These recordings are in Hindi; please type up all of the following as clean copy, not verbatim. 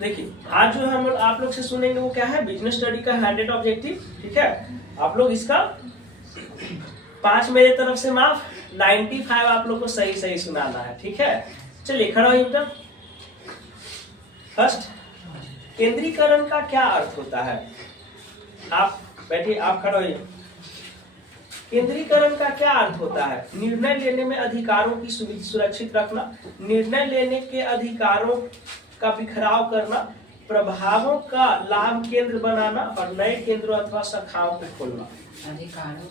देखिए आज जो हम आप लोग से सुनेंगे वो क्या है, बिजनेस स्टडी का 100 ऑब्जेक्टिव। ठीक है, आप लोग इसका 5 मेरे तरफ से माफ, 95 आप लोग को सही सही सुनाना है। ठीक है, चलिए खड़ा होइए बेटा। फर्स्ट, केंद्रीकरण का क्या अर्थ होता है? आप बैठिए, आप खड़ा होइए। केंद्रीकरण का क्या अर्थ होता है? निर्णय लेने में अधिकारों की सुरक्षित रखना, निर्णय लेने के अधिकारों का बिखराव करना, प्रभावों का लाभ केंद्र बनाना और नए केंद्रों अथवा शाखाओं को खोलना। अधिकारों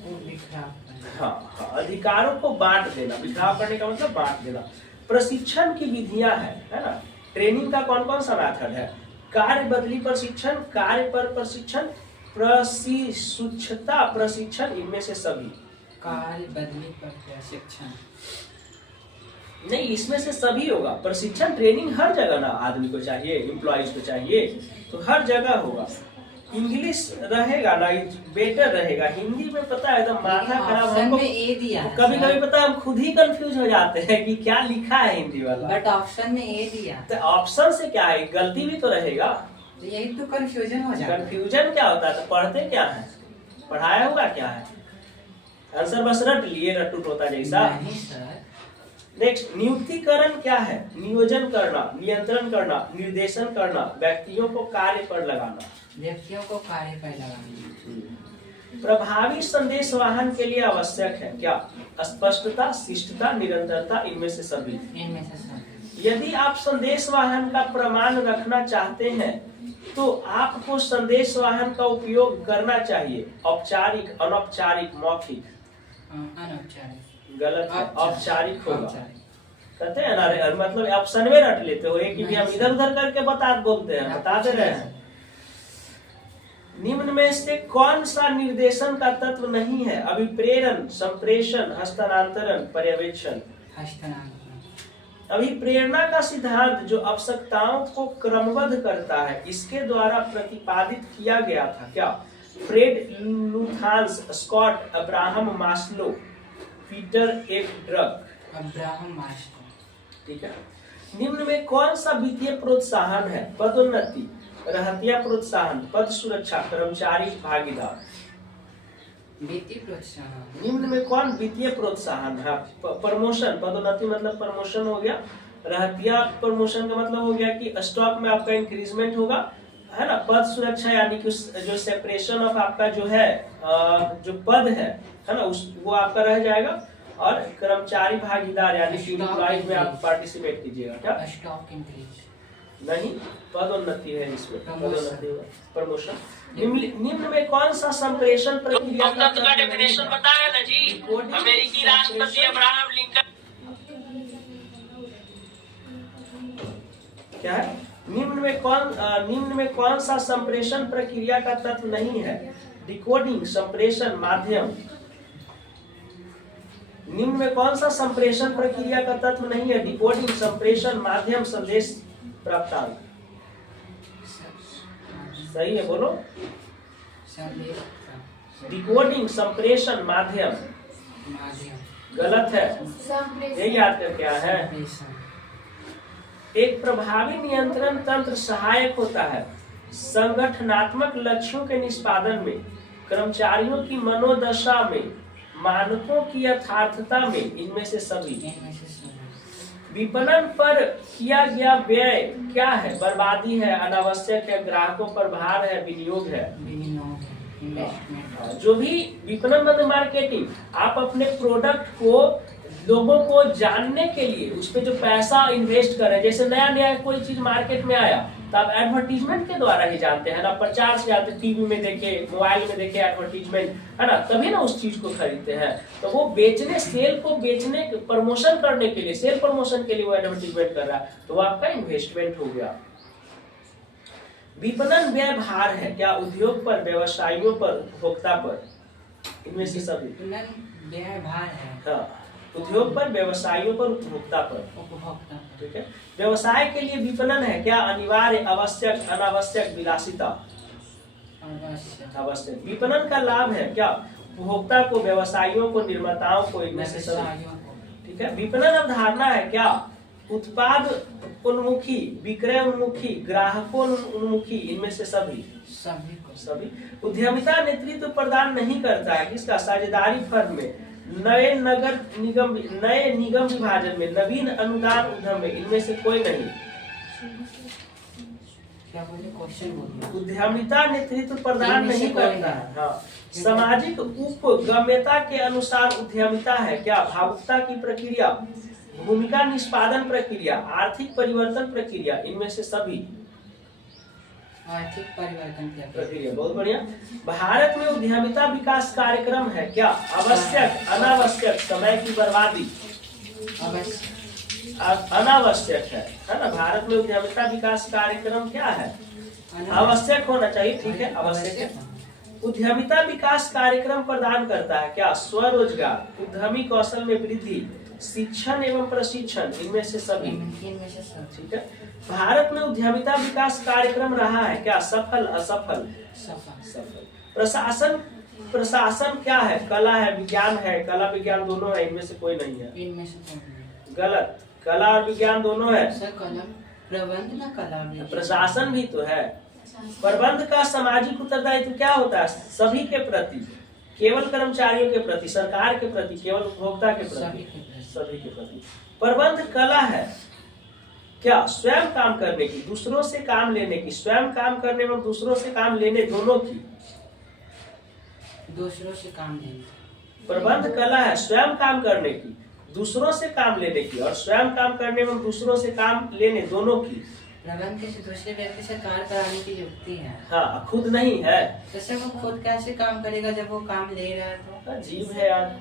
को बिखराव, हाँ, अधिकारों को बांट देना। बिखराव करने का मतलब बांट देना। प्रशिक्षण की विधियां है ना। ट्रेनिंग का कौन कौन सा मेथड है? कार्य बदली प्रशिक्षण, कार्य पर प्रशिक्षण, प्रशिक्षुता प्रशिक्षण, इनमें से सभी। कार्य बदली पर प्रशिक्षण नहीं, इसमें से सभी होगा। प्रशिक्षण ट्रेनिंग हर जगह ना आदमी को चाहिए, एम्प्लॉइज को चाहिए, तो हर जगह होगा। इंग्लिश रहेगा ना, बेटर रहेगा। हिंदी में पता है एकदम माथा खराब, हमको कभी कभी पता है हम खुद ही कंफ्यूज हो जाते हैं कि क्या लिखा है हिंदी वाला। बट ऑप्शन में ए दिया, तो ऑप्शन से क्या है, गलती भी तो रहेगा। तो यही तो कंफ्यूजन हो जाता है। कंफ्यूजन क्या होता है? तो पढ़ते क्या है, पढ़ाया होगा क्या है, आंसर बस रट लिए रट्टू तोता जैसा। नहीं सर। नेक्स्ट, नियुक्तिकरण क्या है? नियोजन करना, नियंत्रण करना, निर्देशन करना, व्यक्तियों को कार्य पर लगाना। व्यक्तियों को कार्य पर लगाना। प्रभावी संदेश वाहन के लिए आवश्यक है क्या? स्पष्टता, शिष्टता, निरंतरता, इनमें से सभी। इनमें से सभी। यदि आप संदेश वाहन का प्रमाण रखना चाहते हैं तो आपको संदेश वाहन का उपयोग करना चाहिए। औपचारिक, अनौपचारिक, मौखिक। अनौपचारिक गलत है, औपचारिक होगा। कहते हैं ना, मतलब ऑप्शन में रट लेते हो एक भी, हम इधर उधर करके बोलते हैं, बता दे रहे हैं। निम्न में से कौन सा निर्देशन का तत्व नहीं है? अभिप्रेरण, संप्रेषण, हस्तांतरण, पर्यवेक्षण। हस्तांतरण। अभिप्रेरणा का सिद्धांत जो आवश्यकताओं को क्रमबद्ध करता है, इसके द्वारा प्रतिपादित किया गया था क्या? Fred Luthans, Scott Abraham Maslow, Peter F Drucker. Abraham Maslow. ठीक है। निम्न में कौन सा वित्तीय प्रोत्साहन है? पदोन्नति, रहतिया प्रोत्साहन, पद सुरक्षा, कर्मचारी भागीदार। वित्तीय प्रोत्साहन। निम्न में कौन वित्तीय प्रोत्साहन है? प्रमोशन, पदोन्नति मतलब प्रमोशन हो गया। रहतिया प्रमोशन का मतलब हो गया कि स्टॉक में आपका इंक्रीजमेंट होगा, है ना। पद सुरक्षा यानी कि जो सेपरेशन ऑफ आपका जो है जो पद है ना, वो आपका रह जाएगा। और कर्मचारी भागीदार यानी कि एम्प्लॉइज में आप पार्टिसिपेट कीजिएगा। क्या? स्टॉक इंक्रीज नहीं, पदोन्नति है इसमें, पदोन्नति होगा, प्रमोशन। निम्न में कौन सा संप्रेषण प्रक्रिया का डेफिनेशन बताया ना जी? अमेरिकी राष्ट्रपति अब्राहम लिंकन। क्या है? निम्न में कौन सा संप्रेषण प्रक्रिया का तत्व नहीं है? डिकोडिंग, संप्रेषण, माध्यम। निम्न में कौन सा संप्रेषण प्रक्रिया का तत्व नहीं है? डिकोडिंग, संप्रेषण, माध्यम, संदेश प्राप्तांक। सही है, बोलो। डिकोडिंग, संप्रेषण, माध्यम। गलत है, यही याद करके आया है। एक प्रभावी नियंत्रण तंत्र सहायक होता है संगठनात्मक लक्ष्यों के निष्पादन में, कर्मचारियों की मनोदशा में, मानकों की यथार्थता में, इनमें से सभी। विपणन पर किया गया व्यय क्या है? बर्बादी है, अनावश्यक है, ग्राहकों पर भार है, विनियोग है। जो भी विपणन मतलब मार्केटिंग, आप अपने प्रोडक्ट को लोगों को जानने के लिए उस पर जो पैसा इन्वेस्ट करें, जैसे नया नया कोई चीज मार्केट में आया तो आप एडवर्टीजमेंट के द्वारा ही जानते हैं ना, प्रचार से जानते, टीवी में देखे, मोबाइल में देखे एडवर्टीजमेंट, है ना, तभी ना उस चीज को खरीदते हैं। तो वो बेचने, सेल को बेचने, प्रमोशन करने के लिए, सेल प्रमोशन के लिए वो एडवर्टीजमेंट कर रहा है, तो वो आपका इन्वेस्टमेंट हो गया। विपणन व्यय भार है क्या? उद्योग पर, व्यवसायियों पर, उपभोक्ता पर, इनमें से सभी। व्यय भार है, हाँ, उद्योग पर, व्यवसायियों पर, उपभोक्ता पर। उपभोक्ता। ठीक है। व्यवसाय के लिए विपणन है क्या? अनिवार्य, आवश्यक, अनावश्यक, विलासिता। आवश्यक। विपणन का लाभ है क्या? उपभोक्ता को, व्यवसायियों को, निर्माताओं को, इनमें से सभी। ठीक है। विपणन अवधारणा है क्या? उत्पाद उन्मुखी, विक्रय उन्मुखी, ग्राहकों उन्मुखी, इनमें से सभी सभी उद्यमिता नेतृत्व प्रदान नहीं करता है। किसका? साझेदारी फर्म में, नए निगम विभाजन में, नवीन अनुदान उद्यम में, इनमें से कोई नहीं। क्या बोले? क्वेश्चन बोलिए। उद्यमिता नेतृत्व प्रदान नहीं करता है। हाँ। सामाजिक उपगम्यता के अनुसार उद्यमिता है क्या? भावुकता की प्रक्रिया, भूमिका निष्पादन प्रक्रिया, आर्थिक परिवर्तन प्रक्रिया, इनमें से सभी आर्थिक परिवर्तन प्रक्रिया। बहुत बढ़िया। भारत में उद्यमिता विकास कार्यक्रम है क्या? आवश्यक, अनावश्यक, समय की बर्बादी, अनावश्यक है ना? भारत में उद्यमिता विकास कार्यक्रम क्या है? आवश्यक होना चाहिए, ठीक है, आवश्यक है। उद्यमिता विकास कार्यक्रम प्रदान करता है क्या? स्वरोजगार, उद्यमी कौशल में वृद्धि, शिक्षण एवं प्रशिक्षण, इनमें से सभी, ठीक है। भारत में उद्यमिता विकास कार्यक्रम रहा है क्या? सफल, असफल? सफल। प्रशासन क्या है? कला है, विज्ञान है, कला विज्ञान दोनों है, इनमें से कोई नहीं है। इनमें से गलत, कला और विज्ञान दोनों है। प्रबंध ना कला, प्रशासन भी तो है। प्रबंध का सामाजिक उत्तरदायित्व क्या होता है? सभी के प्रति, केवल कर्मचारियों के प्रति, सरकार के प्रति, केवल उपभोक्ता के प्रति, सभी के प्रति। प्रबंध कला है क्या? स्वयं काम करने की, दूसरों से काम लेने की, स्वयं काम करने में दूसरों से काम लेने, दोनों की। दूसरों से काम लेने। प्रबंध कला है स्वयं काम करने की, दूसरों से काम लेने की, और स्वयं काम करने में दूसरों से काम लेने, दोनों की। प्रबंध किसी दूसरे व्यक्ति से कार्य कराने की युक्ति है। हाँ, खुद नहीं है। जैसे वो खुद कैसे काम करेगा जब वो काम ले रहा है? तो अजीब है यार।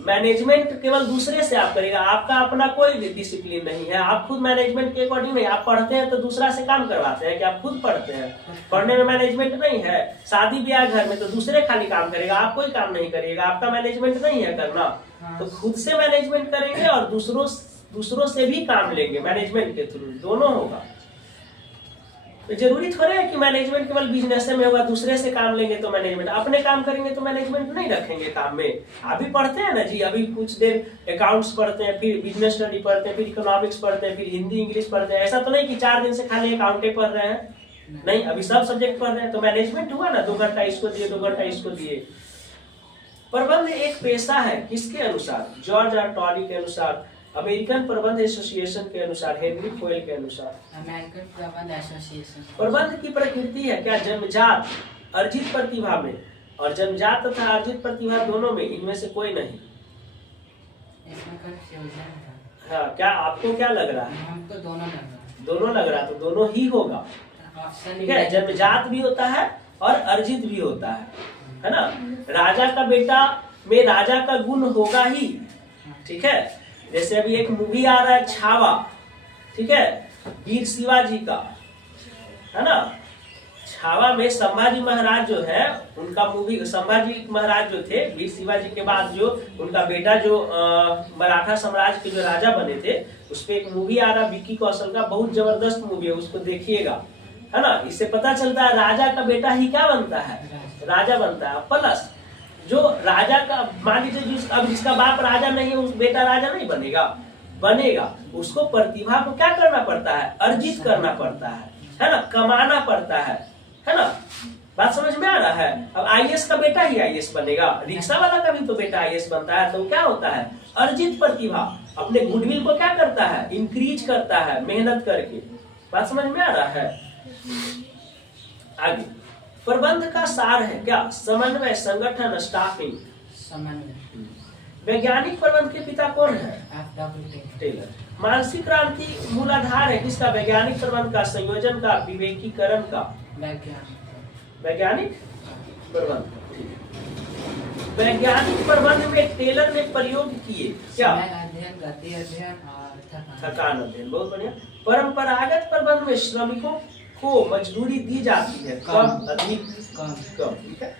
मैनेजमेंट केवल दूसरे से आप करेगा, आपका अपना कोई डिसिप्लिन नहीं है। आप खुद मैनेजमेंट के अकॉर्डिंग नहीं, आप पढ़ते हैं तो दूसरा से काम करवाते हैं कि आप खुद पढ़ते हैं? पढ़ने में मैनेजमेंट नहीं है। शादी ब्याह घर में तो दूसरे खाली काम करेगा, आप कोई काम नहीं करिएगा, आपका मैनेजमेंट नहीं है करना। तो खुद से मैनेजमेंट करेंगे और दूसरों से भी काम लेंगे मैनेजमेंट के थ्रू, दोनों होगा। तो जरूरी थोड़े है कि मैनेजमेंट केवल बिजनेस में होगा, दूसरे से काम लेंगे तो मैनेजमेंट, अपने काम करेंगे तो मैनेजमेंट नहीं रखेंगे काम में। अभी पढ़ते हैं ना जी, अभी कुछ देर अकाउंट्स पढ़ते हैं, फिर बिजनेस स्टडी पढ़ते हैं, फिर इकोनॉमिक्स पढ़ते हैं, फिर हिंदी इंग्लिश पढ़ते हैं। ऐसा तो नहीं कि 4 दिन से खाली अकाउंटे पढ़ रहे हैं, नहीं, अभी सब सब्जेक्ट पढ़ रहे हैं। तो मैनेजमेंट हुआ ना, 2 घंटा इसको दिए, 2 घंटा इसको दिए। प्रबंध एक पेशा है, किसके अनुसार? जॉर्ज आर टॉरी के अनुसार, अमेरिकन प्रबंध एसोसिएशन के अनुसार, हेनरी फोयल के अनुसार। अमेरिकन प्रबंध एसोसिएशन। प्रबंध की प्रकृति है क्या? जन्मजात, अर्जित प्रतिभा में, और जन्मजात तथा अर्जित प्रतिभा दोनों में, इनमें से कोई नहीं। इसमें कंफ्यूजन है। हाँ, क्या आपको क्या लग रहा है? हमको दोनों लग रहा है। दोनों लग रहा है, तो दोनों ही होगा, ठीक है। जन्मजात भी होता है और अर्जित भी होता है ना। राजा का बेटा में राजा का गुण होगा ही, ठीक है। जैसे अभी एक मूवी आ रहा है छावा, ठीक है, वीर शिवाजी का, है ना। छावा में संभाजी महाराज जो है, उनका मूवी, संभाजी महाराज जो थे, वीर शिवाजी के बाद जो उनका बेटा जो मराठा साम्राज्य के जो राजा बने थे, उस पे एक मूवी आ रहा विक्की कौशल का, बहुत जबरदस्त मूवी है, उसको देखिएगा, है ना। इससे पता चलता है राजा का बेटा ही क्या बनता है? राजा बनता है। प्लस जो राजा का, मान लीजिए अब जिसका बाप राजा नहीं है, उस बेटा राजा नहीं बनेगा, बनेगा। उसको प्रतिभा को क्या करना पड़ता है? अर्जित करना पड़ता है ना, कमाना पड़ता है ना। बात समझ में आ रहा है? अब आईएएस का बेटा ही आईएएस बनेगा, रिक्शा वाला का भी तो बेटा आईएएस बनता है। तो क्या होता है? अर्जित प्रतिभा अपने गुडविल को क्या करता है? इंक्रीज करता है मेहनत करके। बात समझ में आ रहा है? आगे, प्रबंध का सार है क्या? समन्वय, संगठन, स्टाफिंग। समन्वय। वैज्ञानिक प्रबंध के पिता कौन है? टेलर। मानसिक क्रांति मूलाधार है किसका? वैज्ञानिक प्रबंध का, संयोजन का, विवेकीकरण का। वैज्ञानिक प्रबंध। वैज्ञानिक प्रबंध में टेलर ने प्रयोग किए क्या? अध्ययन, गति अध्ययन और थकान अध्ययन। बहुत बढ़िया। परंपरागत प्रबंध में श्रमिकों को मजदूरी दी जाती है, कम, अधिक, कम, ठीक है।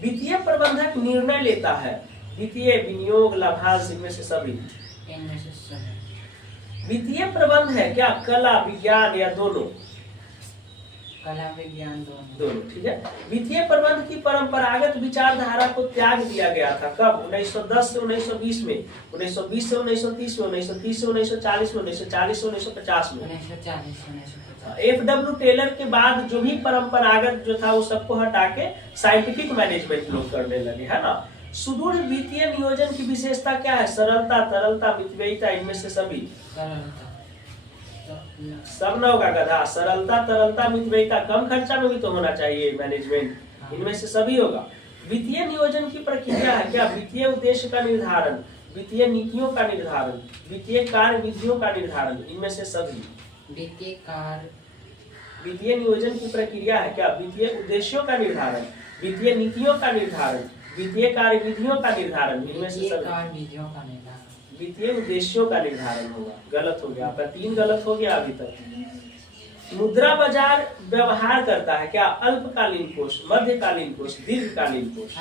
वित्तीय प्रबंधक निर्णय लेता है, वित्तीय, विनियोग, लाभांश, इनमें से सभी। वित्तीय प्रबंध है क्या? कला, विज्ञान या दोनों? कला विज्ञान दोनों। दोनों, ठीक है। वित्तीय प्रबंध की परंपरागत विचारधारा को त्याग दिया गया था कब? 1910 से 1920 में, 1920 से 1930 में, 1930 से 1940 में, 1940 से 1950 में। 1940 F.W. टेलर के बाद जो भी परंपरागत जो था वो सबको हटा के साइंटिफिक मैनेजमेंट लोग करने लगे, है ना। सुदूर वित्तीय नियोजन की विशेषता क्या है? सरलता, तरलता, मितव्ययिता, इनमें से सभी। सब न होगा गधा। सरलता, तरलता, मितव्ययिता, कम खर्चा में भी तो होना चाहिए मैनेजमेंट, इनमें से सभी होगा। वित्तीय नियोजन की प्रक्रिया है क्या? वित्तीय उद्देश्य का निर्धारण, वित्तीय नीतियों का निर्धारण, वित्तीय कार्य विधियों का निर्धारण, इनमें से सभी। वित्तीय नियोजन की प्रक्रिया है क्या? वित्तीय उद्देश्यों का निर्धारण, वित्तीय नीतियों का निर्धारण, वित्तीय कार्य विधियों का निर्धारण, इनमें से सभी। वित्तीय उद्देश्यों का निर्धारण होगा। गलत हो गया आपका, 3 गलत हो गया अभी तक। मुद्रा बाजार व्यवहार करता है क्या? अल्पकालीन कोष, मध्यकालीन कोष, दीर्घकालीन कोष।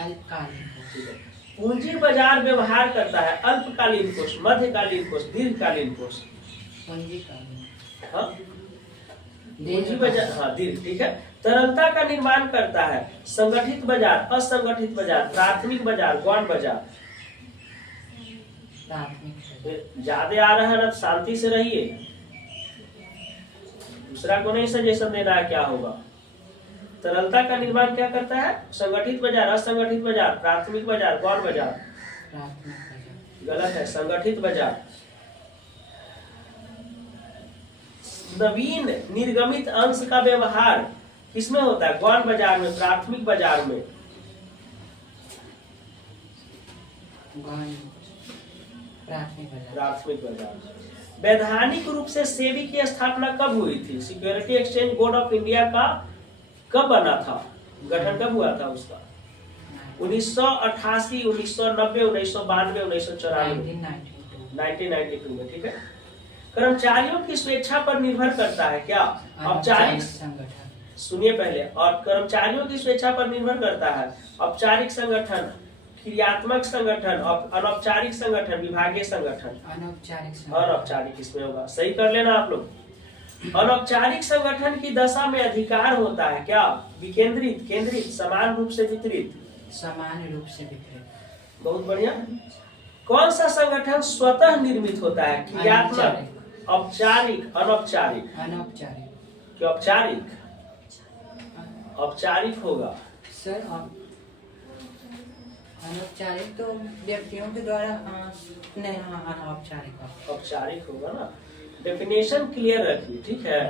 पूंजी बाजार व्यवहार करता है अल्पकालीन कोष, मध्यकालीन कोष, दीर्घकालीन कोष। पूंजी बाजार, हाँ दीर्घ, ठीक है। तरलता का निर्माण करता है संगठित बाजार, असंगठित बाजार, प्राथमिक बाजार, गौण बाजार। ज्यादा आ रहा है ना, शांति से रहिए, दूसरा को नहीं सजेशन देना है क्या होगा। तरलता का निर्माण क्या करता है? संगठित बाजार, असंगठित बाजार, प्राथमिक बाजार, गौण बाजार। गलत है, संगठित बाजार। नवीन निर्गमित अंश का व्यवहार किसमें होता है? गौण बाजार में, प्राथमिक बाजार में। प्राथमिक बाजार। वैधानिक रूप से सेबी की स्थापना कब हुई थी? Security exchange board of India का कब बना था? गठन कब हुआ था उसका? 1988, 1990, 1992, 1994, 1992 में, ठीक है। कर्मचारियों की स्वेच्छा पर निर्भर करता है क्या? औपचारिक संगठन, सुनिए पहले, और कर्मचारियों की स्वेच्छा पर निर्भर करता है औपचारिक संगठन, क्रियात्मक संगठन, अनौपचारिक संगठन, विभागीय संगठन। अनौपचारिक इसमें होगा, सही कर लेना आप लोग। अनौपचारिक संगठन की दशा में अधिकार होता है क्या? विकेंद्रित, केंद्रित, समान रूप से वितरित। समान रूप से वितरित। बहुत बढ़िया। कौन सा संगठन स्वतः निर्मित होता है? क्रियात्मक, औपचारिक, अनौपचारिक। अनौपचारिक। क्या औपचारिक? औपचारिक होगा सर। अनौपचारिक तो व्यक्तियों के द्वारा नहीं, अनौपचारिक। औपचारिक होगा ना। डेफिनेशन क्लियर रखिए, ठीक है।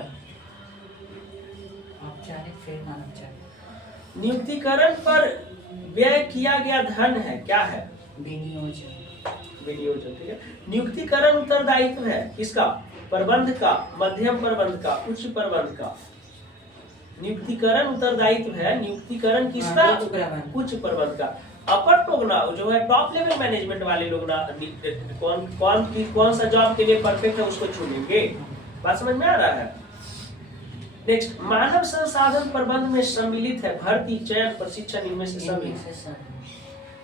औपचारिक फिर अनौपचारिक। नियुक्तिकरण पर व्यय किया गया धन है क्या है? विनियोजन। विनियोजन, ठीक है। नियुक्तिकरण उत्तरदायित्व है किसका? प्रबंध का, मध्यम प्रबंध का, उच्च प्रबंध का। नियुक्तिकरण उत्तरदायित्व है, नियुक्तिकरण किसका? उच्च प्रबंध का। अपर टोगना जो है टॉप लेवल मैनेजमेंट वाले लोग ना, कौन सा जॉब के लिए परफेक्ट है उसको चुनेंगे। बात समझ में आ रहा है? नेक्स्ट, मानव संसाधन प्रबंध में सम्मिलित है भर्ती, चयन, प्रशिक्षण, इनमें से सभी।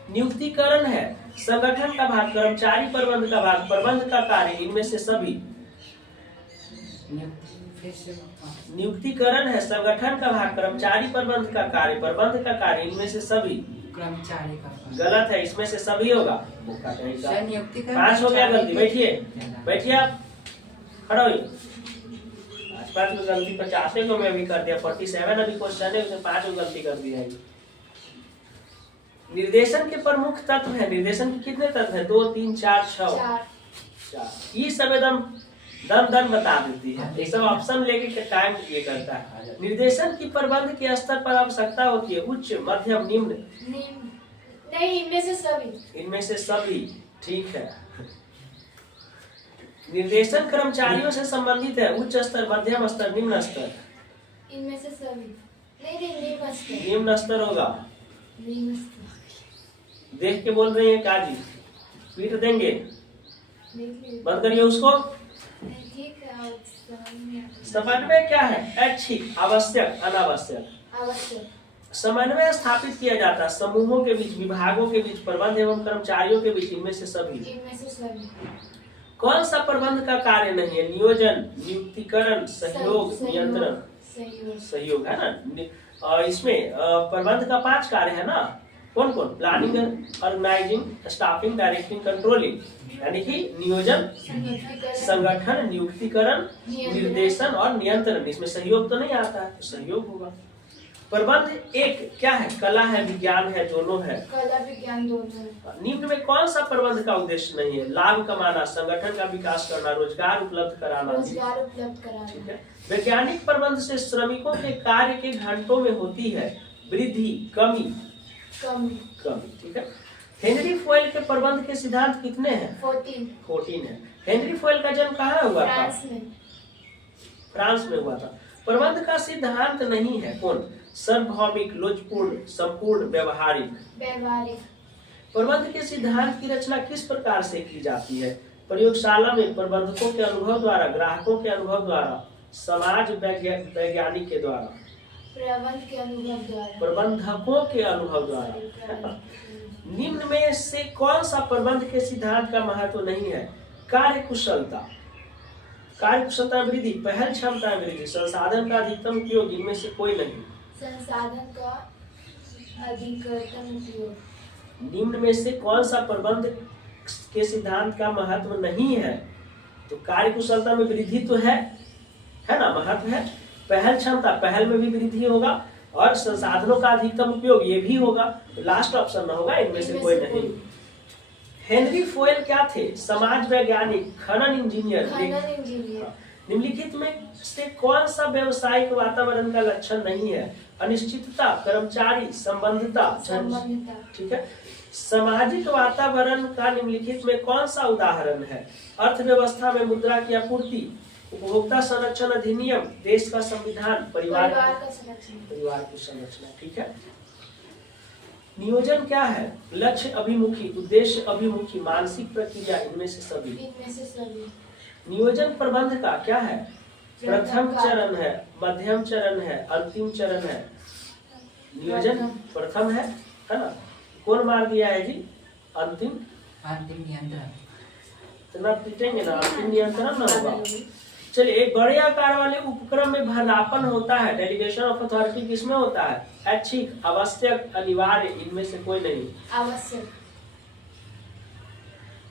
नियुक्तिकरण है संगठन का भाग, कर्मचारी प्रबंध का भाग, प्रबंध का कार्य, इनमें से सभी। नियुक्तिकरण है संगठन का भाग, कर्मचारी प्रबंध का कार्य, प्रबंध का कार्य, इनमें से सभी। कर्मचारी का। गलत है, इसमें से सभी होगा। 5 हो गया गलती। बैठिए, बैठिए आप, खड़ा होइए। 5 को गलती 50 को मैं भी कर दिया। 47 अभी क्वेश्चन है, उसने 5 को गलती कर दिया है। निर्देशन के प्रमुख तत्व है। निर्देशन के कितने तत्व है? 2, 3, 4, 6। ये सब एकदम दम बता देती है। ये सब ऑप्शन लेके टाइम ये करता है। निर्देशन की प्रबंध के स्तर पर आवश्यकता होती है उच्च, मध्यम, निम्न। नहीं, इनमें से सभी। इनमें से सभी, ठीक है। निर्देशन कर्मचारियों से संबंधित है, उच्च स्तर, मध्यम स्तर, निम्न स्तर। इनमें से सभी। नहीं, निम्न स्तर। निम्न स्तर होगा। निम्न स्तर। देख के बोल रही है काजी, पीट देंगे। बंद करिए उसको। ठीक है। समन्वय क्या है? ऐच्छिक, आवश्यक, अनावश्यक। आवश्यक। समन्वय स्थापित किया जाता है समूहों के बीच, विभागों के बीच, प्रबंध एवं कर्मचारियों के बीच, इनमें से सभी। इनमें से सभी। कौन सा प्रबंध का कार्य नहीं है? नियोजन, नियुक्तिकरण, सहयोग, नियंत्रण। सहयोग है ना। और इसमें प्रबंध का 5 कार्य है ना, कौन कौन? Planning, organising, staffing, directing, controlling, यानी कि नियोजन, संगठन, नियुक्तिकरण, निर्देशन और नियंत्रण। इसमें सहयोग तो नहीं आता है, तो सहयोग होगा। प्रबंध एक क्या है? कला है, विज्ञान है, दोनों है। कला विज्ञान दोनों है। निम्न में कौन सा प्रबंध का उद्देश्य नहीं है? लाभ कमाना, संगठन का विकास करना, रोजगार उपलब्ध कराना। ठीक है। वैज्ञानिक प्रबंध से श्रमिकों के कार्य के घंटों में होती है वृद्धि, कमी। ठीक है। हेनरी फॉयल के प्रबंध के सिद्धांत कितने हैं? 14 है। हेनरी फॉयल का जन्म कहाँ हुआ था? फ्रांस में हुआ था। प्रबंध का सिद्धांत नहीं है कौन? सार्वभौमिक, लोचपूर्ण, संपूर्ण, व्यवहारिक। प्रबंध के सिद्धांत की रचना किस प्रकार से की जाती है? प्रयोगशाला में, प्रबंधकों के अनुभव द्वारा, ग्राहकों के अनुभव द्वारा, समाज वैज्ञानिक के द्वारा, प्रबंधकों के अनुभव द्वारा। निम्न में से कौन सा प्रबंध के सिद्धांत का महत्व नहीं है? कार्यकुशलता, कार्यकुशलता वृद्धि, पहल क्षमता वृद्धि, संसाधन का अधिकतम उपयोग। इनमें से कोई नहीं। संसाधन का अधिकतम उपयोग। निम्न में से कौन सा प्रबंध के सिद्धांत का महत्व नहीं है? तो कार्यकुशलता में वृद्धि तो है ना, महत्व है। पहल क्षमता, पहल में भी वृद्धि होगा, और संसाधनों का अधिकतम उपयोग, ये भी होगा। तो लास्ट ऑप्शन न होगा, इनमें से कोई नहीं। हेनरी फॉयल क्या थे? समाज वैज्ञानिक, खनन इंजीनियर। निम्नलिखित में से कौन सा व्यवसायिक वातावरण का लक्षण नहीं है? अनिश्चितता, कर्मचारी, संबंधता। ठीक है। सामाजिक वातावरण का निम्नलिखित में कौन सा उदाहरण है? अर्थव्यवस्था में मुद्रा की आपूर्ति, उपभोक्ता संरक्षण अधिनियम, देश का संविधान, परिवार की संरचना। ठीक है। नियोजन क्या है? लक्ष्य अभिमुखी, उद्देश्य अभिमुखी, मानसिक प्रक्रिया। इनमें से सभी। नियोजन प्रबंध का क्या है? प्रथम चरण है, मध्यम चरण है, अंतिम चरण है। नियोजन प्रथम है ना? कौन मार दिया है जी? अंतिम नियंत्रण। तो ना पीटेंगे ना, अंतिम नियंत्रण ना होगा। चलिए, एक बड़े आकार वाले उपक्रम में भरनापन होता है, डेलीगेशन ऑफ अथॉरिटी किसमें होता है? ऐच्छिक, आवश्यक, अनिवार्य। इनमें से कोई नहीं। आवश्यक।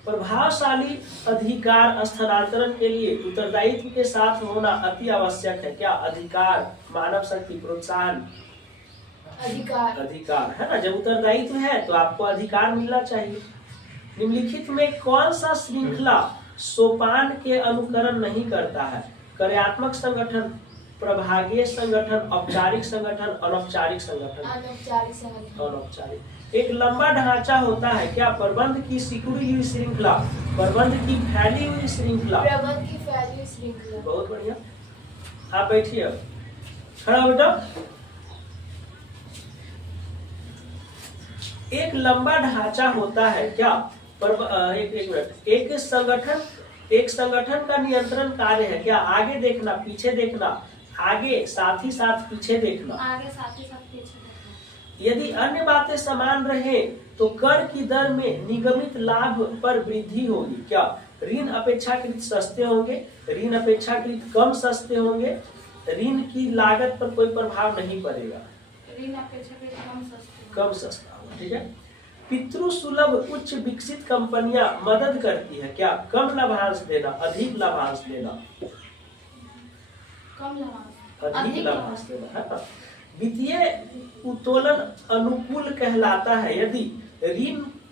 प्रभावशाली अधिकार स्थानांतरण के लिए उत्तरदायित्व के साथ होना अति आवश्यक है। क्या? अधिकार, मानव शक्ति, प्रोत्साहन, अधिकार है ना। जब उत्तरदायित्व है तो आपको अधिकार मिलना चाहिए। निम्नलिखित में कौन सा श्रृंखला सोपान के अनुकरण नहीं करता है? कार्यात्मक संगठन, प्रभागीय संगठन, औपचारिक संगठन, अनौपचारिक संगठन। अनौपचारिक। एक लंबा ढांचा होता है। क्या? प्रबंध की सिकुड़ी हुई श्रृंखला, प्रबंध की फैली हुई श्रृंखला। बहुत बढ़िया। आप बैठिए, अब खड़ा हो बेटा। एक लंबा ढांचा होता है। क्या? एक मिनट। एक संगठन का नियंत्रण कार्य है। क्या? आगे देखना, पीछे देखना, आगे साथ ही साथ पीछे देखना। यदि अन्य बातें समान रहे तो कर की दर में निगमित लाभ पर वृद्धि होगी। क्या? ऋण अपेक्षाकृत सस्ते होंगे, ऋण अपेक्षाकृत कम सस्ते होंगे, ऋण की लागत पर कोई प्रभाव नहीं पड़ेगा, ऋण अपेक्षाकृत कम सस्ता होगा। ठीक है। पितृसुलभ उच्च विकसित कंपनियां मदद करती है। क्या? कम लाभांश देना, अधिक लाभांश देना। अधिक लाभांश देना है ना। वित्तीय उत्तोलन अनुकूल कहलाता है यदि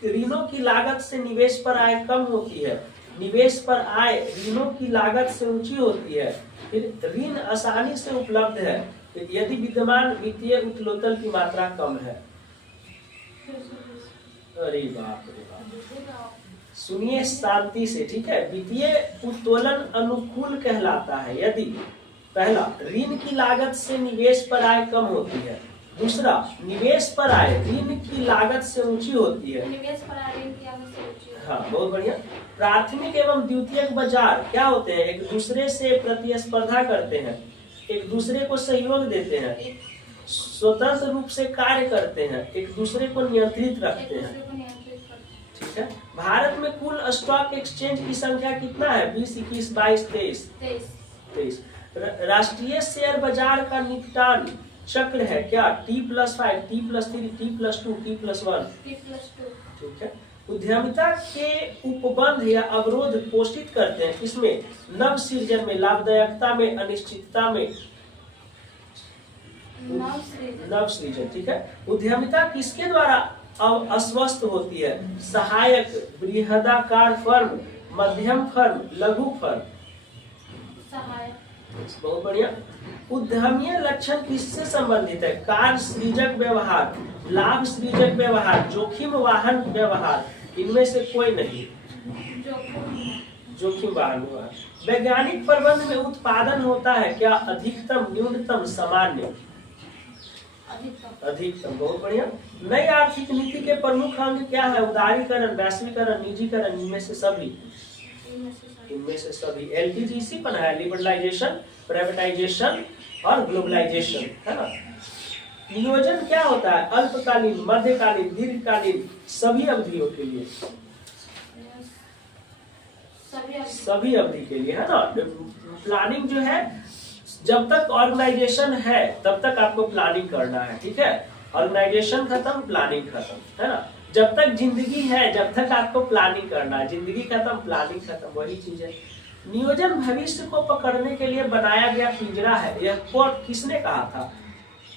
ऋणों की लागत से निवेश पर आय कम होती है, निवेश पर आय ऋणों की लागत से ऊंची होती है, फिर ऋण आसानी से उपलब्ध है, यदि विद्यमान वित्तीय उत्तोलन की मात्रा कम है। अरे बाप रे बाप, सुनिए शांति से। ठीक है। वित्तीय उत्तोलन अनुकूल कहलाता है यदि पहला, ऋण की लागत से निवेश पर आय कम होती है। दूसरा, निवेश पर आय ऋण की लागत से ऊंची होती है। निवेश पर आय ऋण की लागत से ऊंची होती है। हाँ, बहुत बढ़िया। प्राथमिक एवं द्वितीयक बाजार क्या होते हैं? एक दूसरे से प्रतिस्पर्धा करते हैं, एक दूसरे को सहयोग देते हैं, स्वतंत्र रूप से कार्य करते हैं, एक दूसरे को नियंत्रित रखते हैं। ठीक है। भारत में कुल स्टॉक एक्सचेंज की संख्या कितना है? 20, 21, 22, 23। राष्ट्रीय शेयर बाजार का निपटान चक्र है क्या? T+5, T+3, T+2, T+1। T+2। ठीक है। उद्यमिता के उपबंध या अवरोध पोषित करते हैं किसमें? नव सृजन में, लाभदायकता में, अनिश्चितता में। नव सृजन। ठीक है। उद्यमिता किसके द्वारा अस्वस्थ होती है? सहायक, बृहदाकार फर्म, मध्यम फर्म, लघु फर्म। सहायक। बहुत बढ़िया। उद्यमीय लक्षण किससे संबंधित है? कार्य सृजक व्यवहार, लाभ सृजक व्यवहार, जोखिम वाहन व्यवहार। इनमें से कोई नहीं। जोखिम वाहन व्यवहार। वैज्ञानिक प्रबंध में उत्पादन होता है क्या? अधिकतम, न्यूनतम, सामान्य। अधिकतम। बहुत बढ़िया। नई आर्थिक नीति के प्रमुख अंग क्या है? उदारीकरण, वैश्वीकरण, निजीकरण। इनमें से सभी। इनमें से सभी। LTGC पर है, लिबरलाइजेशन, प्राइवेटाइजेशन और ग्लोबलाइजेशन, है ना। नियोजन क्या होता है? अल्पकालीन, मध्यकालीन, दीर्घकालीन, सभी अवधियों के लिए। सभी अवधि के लिए, है ना। प्लानिंग जो है, जब तक ऑर्गेनाइजेशन है तब तक आपको प्लानिंग करना है। ठीक है। ऑर्गेनाइजेशन खत्म, प्लानिंग खत्म, है ना। जब तक जिंदगी है जब तक आपको प्लानिंग करना है, जिंदगी खत्म, प्लानिंग खत्म, वही चीज है। नियोजन भविष्य को पकड़ने के लिए बनाया गया पिंजरा है। यह कोट किसने कहा था?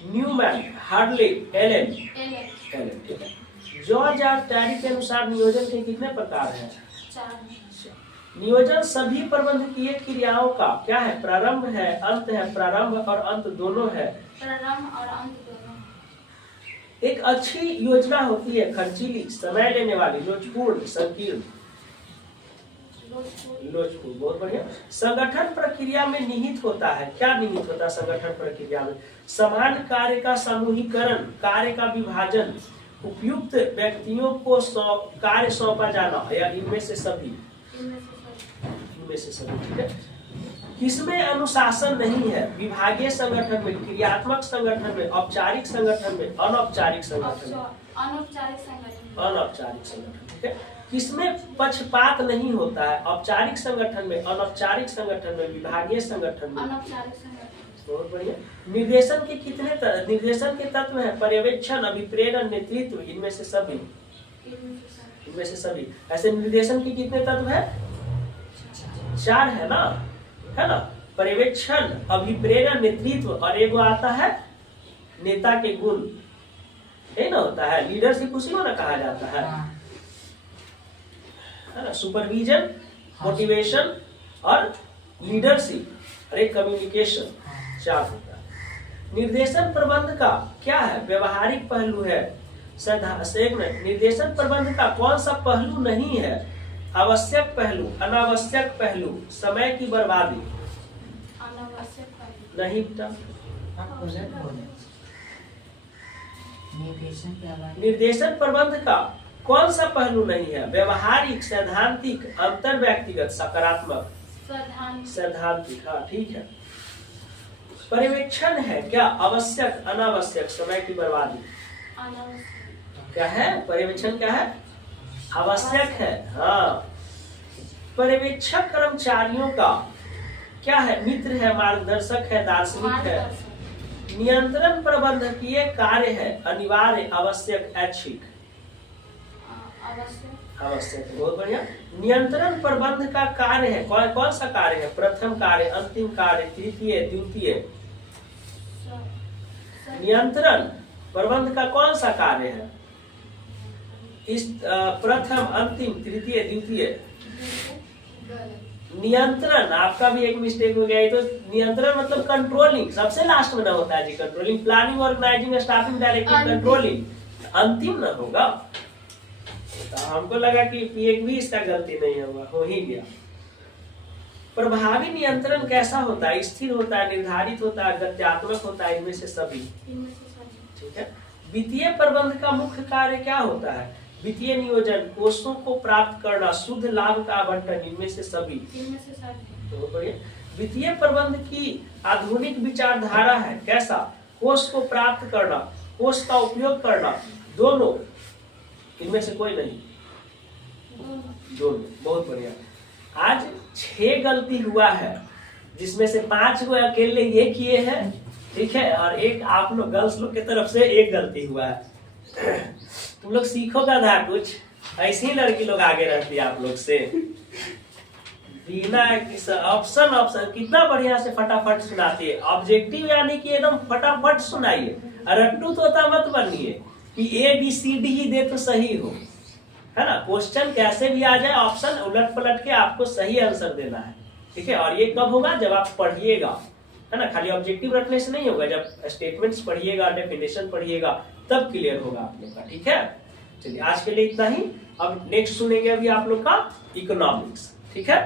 Newman, हार्डले, Elon. ठीक है। जॉर्ज आर टैरी के अनुसार नियोजन के कितने प्रकार हैं? 4। नियोजन सभी प्रबंधकीय क्रियाओं का क्या है? प्रारंभ है, अंत है, प्रारंभ और अंत दोनों है। प्रारंभ और अंत दोनों। एक अच्छी योजना होती है खर्चीली, समय लेने वाली, लोचपूर्ण, संकीर्ण। लोचपूर्ण। बहुत बढ़िया। संगठन प्रक्रिया में निहित होता है क्या? निहित होता है संगठन प्रक्रिया में समान कार्य का समूहीकरण, कार्य का विभाजन, उपयुक्त व्यक्तियों को कार्य सौंपा जाना, या इनमें से सभी। इनमें से सभी। ठीक है। किसमें अनुशासन नहीं है? विभागीय संगठन में, क्रियात्मक संगठन में, औपचारिक संगठन में, अनौपचारिक संगठन में। अनौपचारिक संगठन। ठीक है। किसमें पक्षपात नहीं होता है? औपचारिक संगठन में, अनौपचारिक संगठन में, विभागीय संगठन में। बहुत बढ़िया। निर्देशन के कितने निर्देशन के तत्व हैं? पर्यवेक्षण, अभिप्रेरण, नेतृत्व। इनमें से सभी। इनमें से सभी। ऐसे निर्देशन के कितने तत्व हैं? 4 है ना, है ना। पर्यवेक्षण, अभिप्रेरण, नेतृत्व और एगो आता है नेता के गुण, है ना। होता है लीडरशिप, उसी को ना कहा जाता है ना। सुपरविजन, मोटिवेशन और लीडरशिप और एक कम्युनिकेशन। 4 होता है। निर्देशन प्रबंध का क्या है? व्यवहारिक पहलू है। निर्देशन प्रबंध का कौन सा पहलू नहीं है? आवश्यक पहलू, अनावश्यक पहलू, समय की बर्बादी। नहीं बेटा। निर्देशन प्रबंध का कौन सा पहलू नहीं है? व्यवहारिक, सैद्धांतिक, अंतर व्यक्तिगत, सकारात्मक। सैद्धांतिक। हाँ ठीक है। पर्यवेक्षण है क्या? आवश्यक, अनावश्यक, समय की बर्बादी। क्या है? पर्यवेक्षण क्या है? आवश्यक है। हाँ। पर्यवेक्षक कर्मचारियों का क्या है? मित्र है, मार्गदर्शक है, दार्शनिक है। नियंत्रण प्रबंधकीय कार्य है, अनिवार्य, आवश्यक, ऐच्छिक। आवश्यक। बहुत बढ़िया। नियंत्रण प्रबंध का कार्य है, कौन सा कार्य है? प्रथम कार्य, अंतिम कार्य, तृतीय, द्वितीय। नियंत्रण प्रबंध का कौन सा कार्य है? इस प्रथम, अंतिम, तृतीय, द्वितीय। नियंत्रण, आपका भी एक मिस्टेक हो गया। तो नियंत्रण मतलब कंट्रोलिंग, सबसे लास्ट में ना होता है जी controlling. Planning, organising, staffing, directing, controlling. अंतिम ना होगा। तो हमको लगा कि एक भी इसका गलती नहीं होगा, हो ही गया। प्रभावी नियंत्रण कैसा होता है? स्थिर होता है, निर्धारित होता है, गत्यात्मक होता है। इनमें से सभी। ठीक है। वित्तीय प्रबंध का मुख्य कार्य क्या होता है? वित्तीय नियोजन, कोषों को प्राप्त करना, शुद्ध लाभ का आवंटन। इनमें से सभी। तो बढ़िया। वित्तीय प्रबंध की आधुनिक विचारधारा है कैसा? कोष को प्राप्त करना, कोष का उपयोग करना, दोनों। इनमें से कोई नहीं, दोनों। बहुत बढ़िया। आज 6 गलती हुआ है जिसमें से 5 गो अकेले ये किए हैं, ठीक है, और एक आप लोग गर्ल्स लोग की तरफ से एक गलती हुआ है। तुम लोग सीखोगा था कुछ, ऐसी ही लड़की लोग आगे रहती है आप लोग से। बिना ऑप्शन कितना बढ़िया से फटाफट सुनाती है। ऑब्जेक्टिव यानी कि एकदम फटाफट सुनाइए, रट्टू तोता मत बनिए कि ABCD ही दे तो सही हो, है ना। क्वेश्चन कैसे भी आ जाए, ऑप्शन उलट पलट के आपको सही आंसर देना है, ठीक है। और ये कब होगा, जब आप पढ़िएगा, है ना। खाली ऑब्जेक्टिव रखने से नहीं होगा, जब स्टेटमेंट्स पढ़िएगा, डेफिनेशन पढ़िएगा, तब क्लियर होगा आप लोग का, ठीक है। चलिए आज के लिए इतना ही। अब नेक्स्ट सुनेंगे अभी आप लोग का इकोनॉमिक्स, ठीक है।